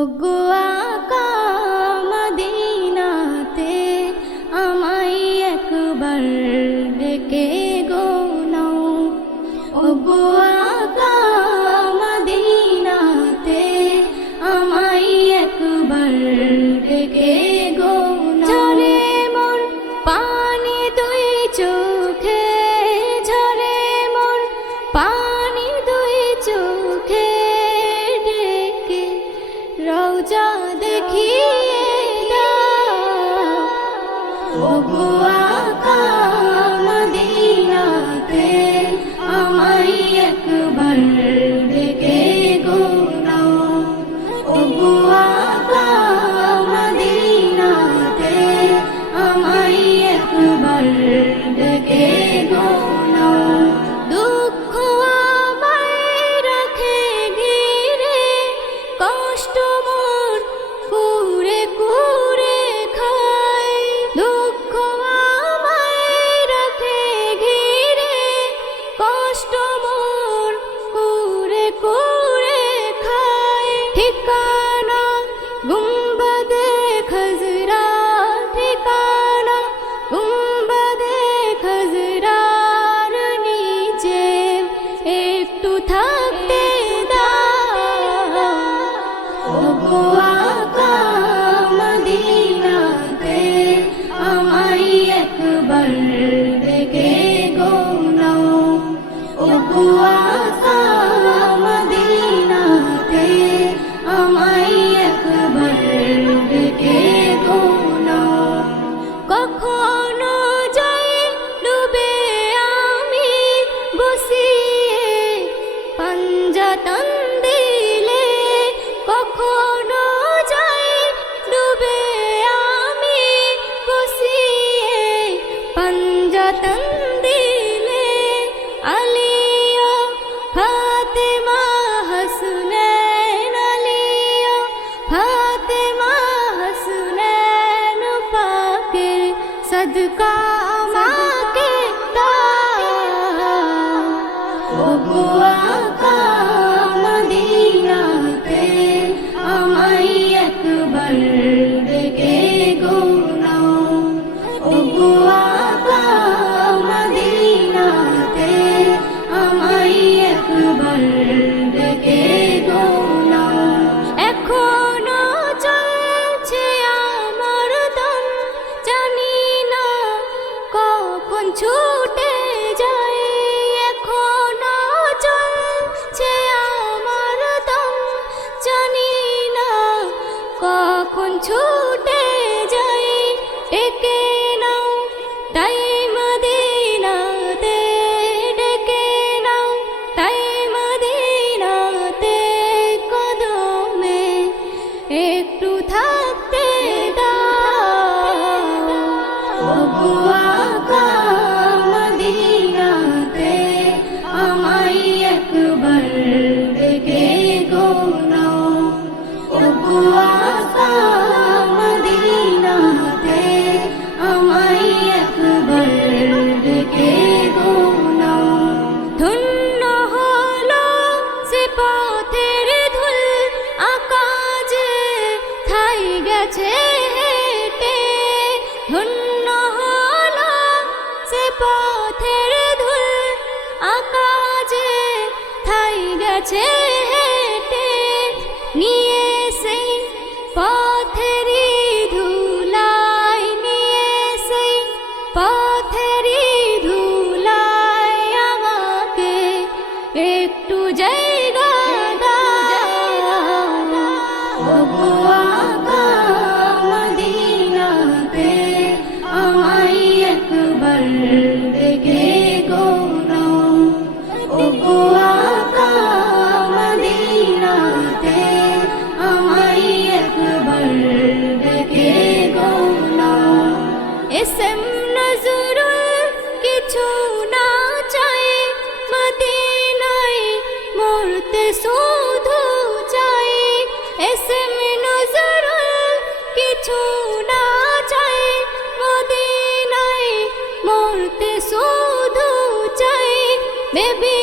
ওগো আকা মদিনাতে আমায় একবার ডেকে গো নাও। ওগো আকা মদিনাতে আমায় একবার ডেকে গো নাও। ঝরে মন পানি দুই চোখে, ঝরে মন পানি দুই চোখে, ডেকে রওজা দেখিয়ে দাও। ওগো আকা মদিনাতে আমায় একবার ডেকে গো নাও। ওগো আকা মদিনাতে আমায় একবার ডেকে গো নাও। দুঃখ আমায় রাখে ঘিরে, কষ্ট মোর কুরে কুরে খায়। দুঃখ আমায় রাখে ঘিরে, কষ্ট মোর কুরে কুরে খায়। ঠিকানা গুম্বদে খজরা, ঠিকানা গুম্বদে খজরার নিচে একটু থাকতে দাও। ওগো আকা মদিনাতে আমায় একবার ডেকে গো নাও। ওগো আকা মদিনাতে আমায় একবার ডেকে গো নাও। কখনো যাই ডুবে আমি বসিয়ে পাঞ্জাতন দিলে, কখনো যাই ডুবে আমি বসিয়ে পাঞ্জাতন দিলে। আলিয়া ফাতেমা হাসনাইন, আলিয়া ফাতেমা হাসনাইন পাকের সদকা আমাকে দাও। ওগো আকা মদিনাতে আমায় একবার ডেকে গো নাও। ওগো আকা মদিনাতে আমায় একবার ডেকে গো নাও। এখনো চলছে আমার দম, জানি না কখন ছুটে যায়। এখনো চলছে আমার দম, জানি না কখন ছুটে যায়। ডেকে নাও তাই মদিনাতে, ডেকে নাও তাই মদিনাতে, কদমে একটু থাকতে দাও। ওগো আকা মদিনাতে আমায় একবার ডেকে গো নাও। ওগো আকা মদিনাতে আমায় একবার ডেকে গো নাও। ধন্য হলো সে পথের ধুল, আকাশে ঠাই গেছে হেঁটে। ধন্য হলো সে পথের ধুল, আকাশে ঠাই গেছে হেঁটে। নিয়ে সেই পথেরই ধুলাই, নিয়ে সেই পথেরই ধুলাই আমাকে একটু জায়গা দাও। ওগো আকা মদিনাতে আমায় একবার ডেকে গো নাও। ওগো আকা মদিনাতে আমায় একবার ডেকে গো নাও। এসএম নজরুল কিছু না চাই, মদিনায় মরতে শুধু চাই। এসএম নজরুল কিছু না চাই, মদিনায় মরতে শুধু চাই। বেবি